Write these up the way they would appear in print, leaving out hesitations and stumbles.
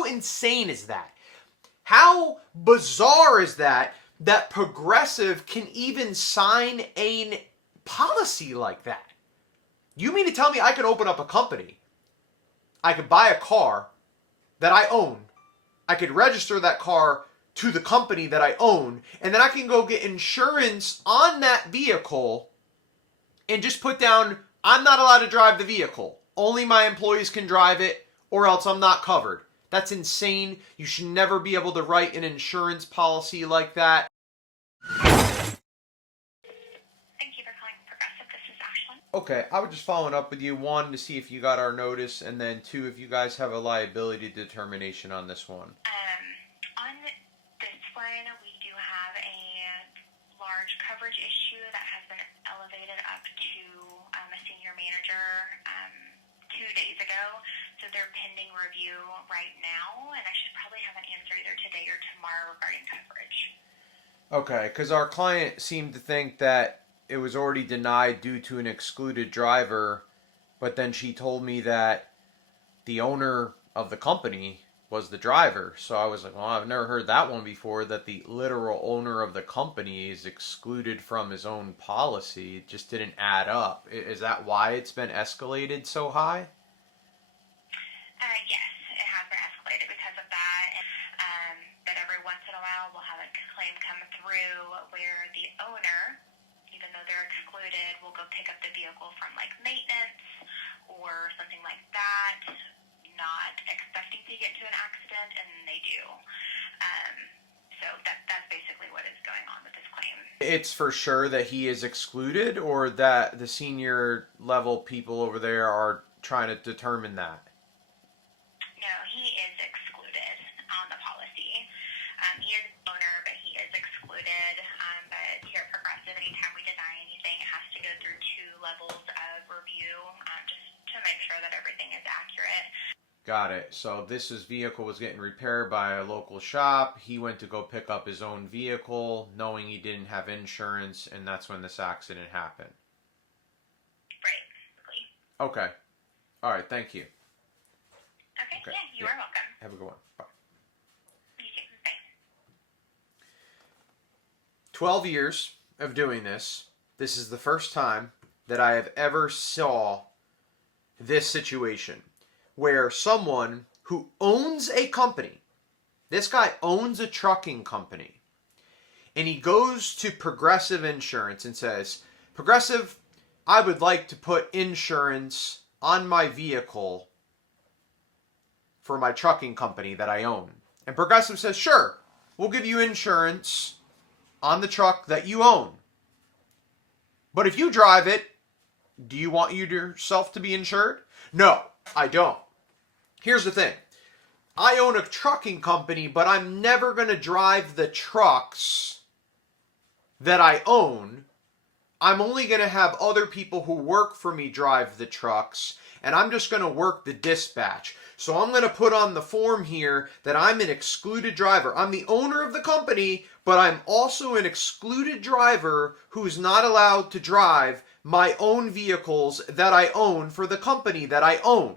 How insane is that? How bizarre is that Progressive can even sign a policy like that? You mean to tell me I could open up a company, I could buy a car that I own, I could register that car to the company that I own, and then I can go get insurance on that vehicle and just put down, I'm not allowed to drive the vehicle. Only my employees can drive it, or else I'm not covered. That's insane. You should never be able to write an insurance policy like that. Thank you for calling Progressive. This is Ashlyn. Okay, I was just following up with you. One, to see if you got our notice, and then two, if you guys have a liability determination on this one. On this one, we do have a large coverage issue that has been elevated up to a senior manager 2 days ago. So they're pending review right now, and I should probably have an answer either today or tomorrow regarding coverage. Okay, because our client seemed to think that it was already denied due to an excluded driver, but then she told me that the owner of the company was the driver. So I was like, well, I've never heard that one before, that the literal owner of the company is excluded from his own policy. It just didn't add up. Is that why it's been escalated so high? Yes, it has been escalated because of that. That every once in a while we'll have a claim come through where the owner, even though they're excluded, will go pick up the vehicle from like maintenance or something like that, not expecting to get into an accident, and they do. So that's basically what is going on with this claim. It's for sure that he is excluded, or that the senior level people over there are trying to determine that? No, he is excluded on the policy. He is the owner, but he is excluded. But here at Progressive, anytime we deny anything, it has to go through 2 levels of review just to make sure that everything is accurate. Got it. So this vehicle was getting repaired by a local shop. He went to go pick up his own vehicle, knowing he didn't have insurance, and that's when this accident happened. Right. Okay. All right. Thank you. Okay. Yeah, you are welcome. Have a good one. Bye. You too. Bye. 12 years of doing this. This is the first time that I have ever saw this situation where someone who owns a company, this guy owns a trucking company, and he goes to Progressive Insurance and says, Progressive, I would like to put insurance on my vehicle for my trucking company that I own. And Progressive says, sure, we'll give you insurance on the truck that you own. But if you drive it, do you want yourself to be insured? No, I don't. Here's the thing. I own a trucking company, but I'm never going to drive the trucks that I own. I'm only going to have other people who work for me drive the trucks, and I'm just going to work the dispatch. So I'm going to put on the form here that I'm an excluded driver. I'm the owner of the company, but I'm also an excluded driver who's not allowed to drive my own vehicles that I own for the company that I own.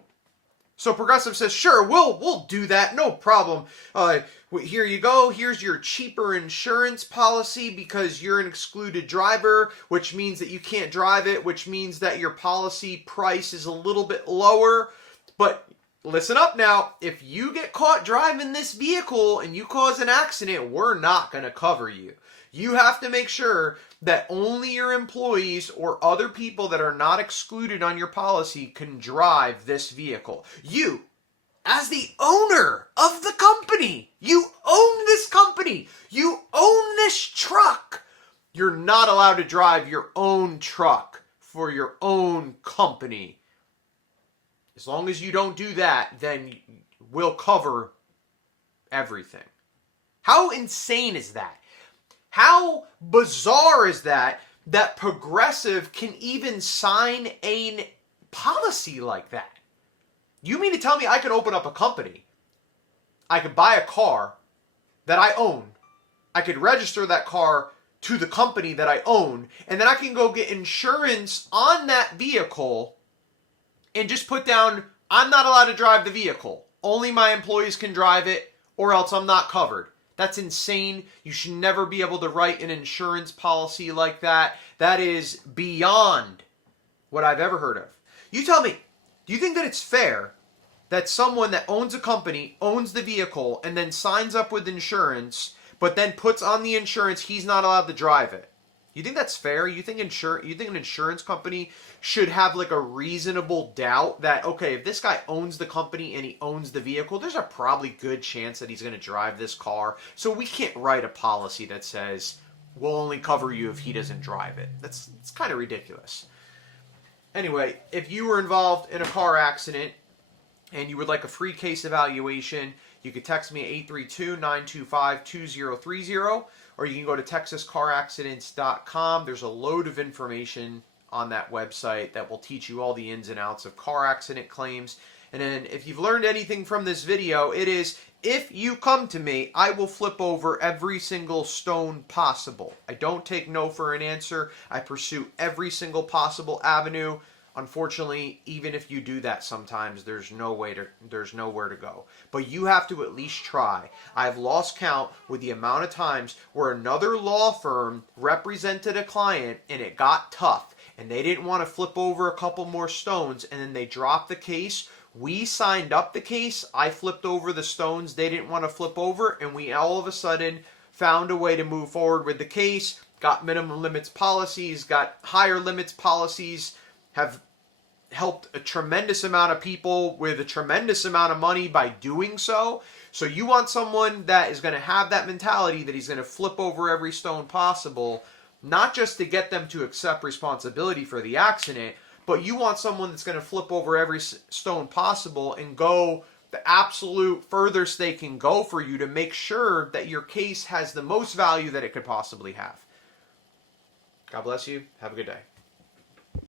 So Progressive says, sure, we'll do that, no problem. Here you go. Here's your cheaper insurance policy because you're an excluded driver, which means that you can't drive it, which means that your policy price is a little bit lower. But listen up now. If you get caught driving this vehicle and you cause an accident, we're not going to cover you. You have to make sure that only your employees or other people that are not excluded on your policy can drive this vehicle. You, as the owner of the company, you own this company, you own this truck. You're not allowed to drive your own truck for your own company. As long as you don't do that, then we'll cover everything. How insane is that? How bizarre is that Progressive can even sign a policy like that? You mean to tell me I could open up a company, I could buy a car that I own, I could register that car to the company that I own, and then I can go get insurance on that vehicle and just put down, I'm not allowed to drive the vehicle. only my employees can drive it, or else I'm not covered. That's insane. You should never be able to write an insurance policy like that. That is beyond what I've ever heard of. You tell me, do you think that it's fair that someone that owns a company, owns the vehicle, and then signs up with insurance, but then puts on the insurance he's not allowed to drive it? You think that's fair? You think an insurance company should have like a reasonable doubt that, okay, if this guy owns the company and he owns the vehicle, there's a probably good chance that he's going to drive this car. So we can't write a policy that says we'll only cover you if he doesn't drive it. It's kind of ridiculous. Anyway, if you were involved in a car accident and you would like a free case evaluation, you could text me at 832-925-2030, or you can go to texascaraccidents.com. There's a load of information on that website that will teach you all the ins and outs of car accident claims. And then if you've learned anything from this video, it is, if you come to me, I will flip over every single stone possible. I don't take no for an answer. I pursue every single possible avenue. Unfortunately, even if you do that sometimes, there's nowhere to go. But you have to at least try. I've lost count with the amount of times where another law firm represented a client and it got tough and they didn't want to flip over a couple more stones and then they dropped the case. We signed up the case. I flipped over the stones they didn't want to flip over, and we all of a sudden found a way to move forward with the case, got minimum limits policies, got higher limits policies, have helped a tremendous amount of people with a tremendous amount of money by doing so. So you want someone that is going to have that mentality that he's going to flip over every stone possible, not just to get them to accept responsibility for the accident, but you want someone that's going to flip over every stone possible and go the absolute furthest they can go for you to make sure that your case has the most value that it could possibly have. God bless you. Have a good day.